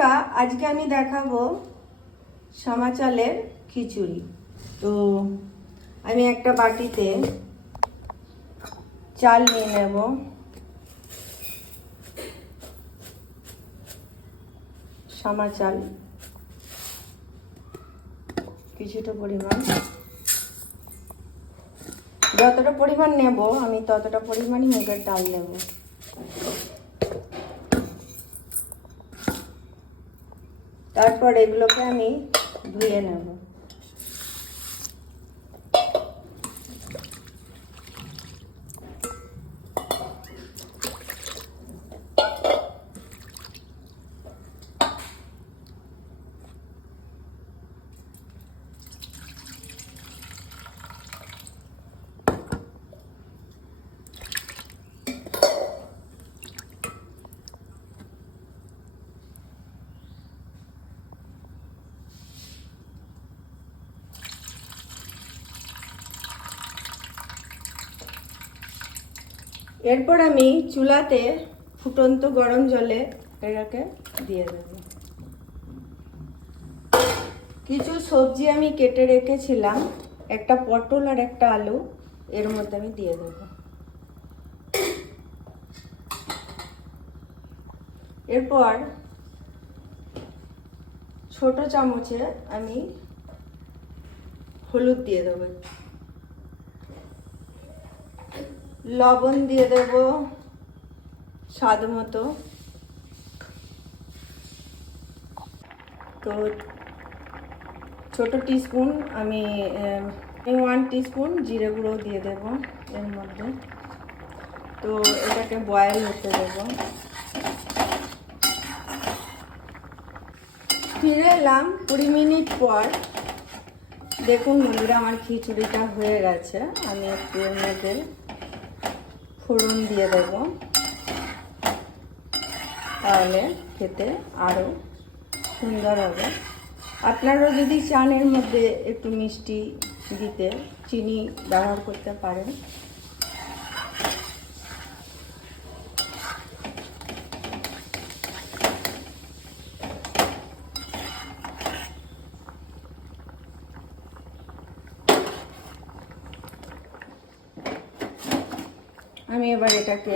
বন্ধুরা, আজকে আমি দেখাবো সামা চালের খিচুড়ি। তো আমি একটা বাটিতে চাল নিয়ে নেব। সামা চাল কিছুটা পরিমাণ, যতটা পরিমাণ নেব আমি ততটা পরিমাণই মুগের ডাল নেব। তারপর এগুলোকে আমি ধুয়ে নেব। এরপর আমি চুলাতে ফুটন্ত গরম জলে এটাকে দিয়ে দেব। কিছু সবজি আমি কেটে রেখেছিলাম, একটা পটল আর একটা আলু এর মধ্যে আমি দিয়ে দেব। এরপর ছোট চামচে আমি হলুদ দিয়ে দেব, লবণ দিয়ে দেব স্বাদ মতো। তো ছোট টিস্পুন আমি 1 টিস্পুন জিরে গুঁড়ো দিয়ে দেব এর মধ্যে। তো এটাকে বয়েল হতে দেব। ফিরে এলাম 20 মিনিট পর। দেখুন বন্ধুরা, আমার খিচুড়িটা হয়ে গেছে। আমি একটু এর মধ্যে ফোড়ন দিয়ে দেব, তাহলে খেতে আরও সুন্দর হবে। আপনারা যদি চান এর মধ্যে একটু মিষ্টি দিতে, চিনি ব্যবহার করতে পারেন। আমি এবার এটাকে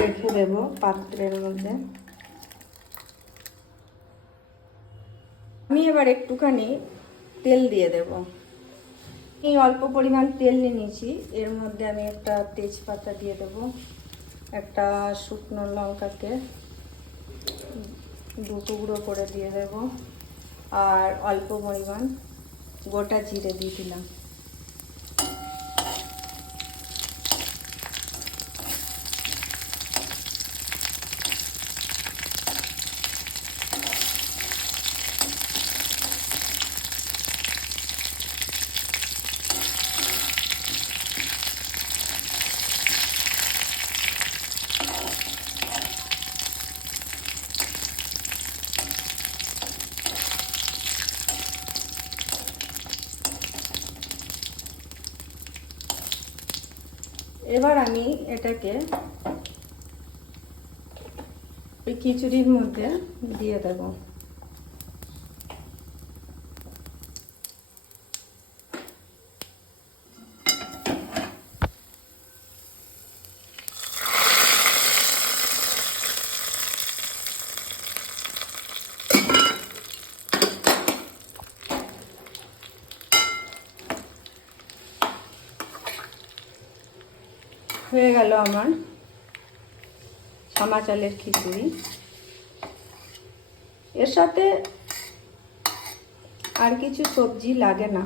রেখে দেব পাত্রের মধ্যে। আমি এবার একটুখানি তেল দিয়ে দেব। এই অল্প পরিমাণ তেল নিয়ে নিয়েছি, এর মধ্যে আমি একটা তেজপাতা দিয়ে দেব, একটা শুকনো লঙ্কাকে 2 টুকরো করে দিয়ে দেব, আর অল্প পরিমাণ গোটা জিরে দিয়ে দিলাম। এবার আমি এটাকে ওই খিচুড়ির মধ্যে দিয়ে দেব। হয়ে গেল আমার সামা চালের খিচুড়ি। এর সাথে আর কিছু সবজি লাগে না,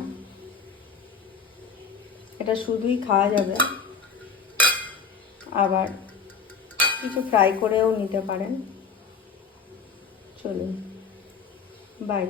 এটা শুধুই খাওয়া যাবে। আবার কিছু ফ্রাই করেও নিতে পারেন। চলুন, বাই।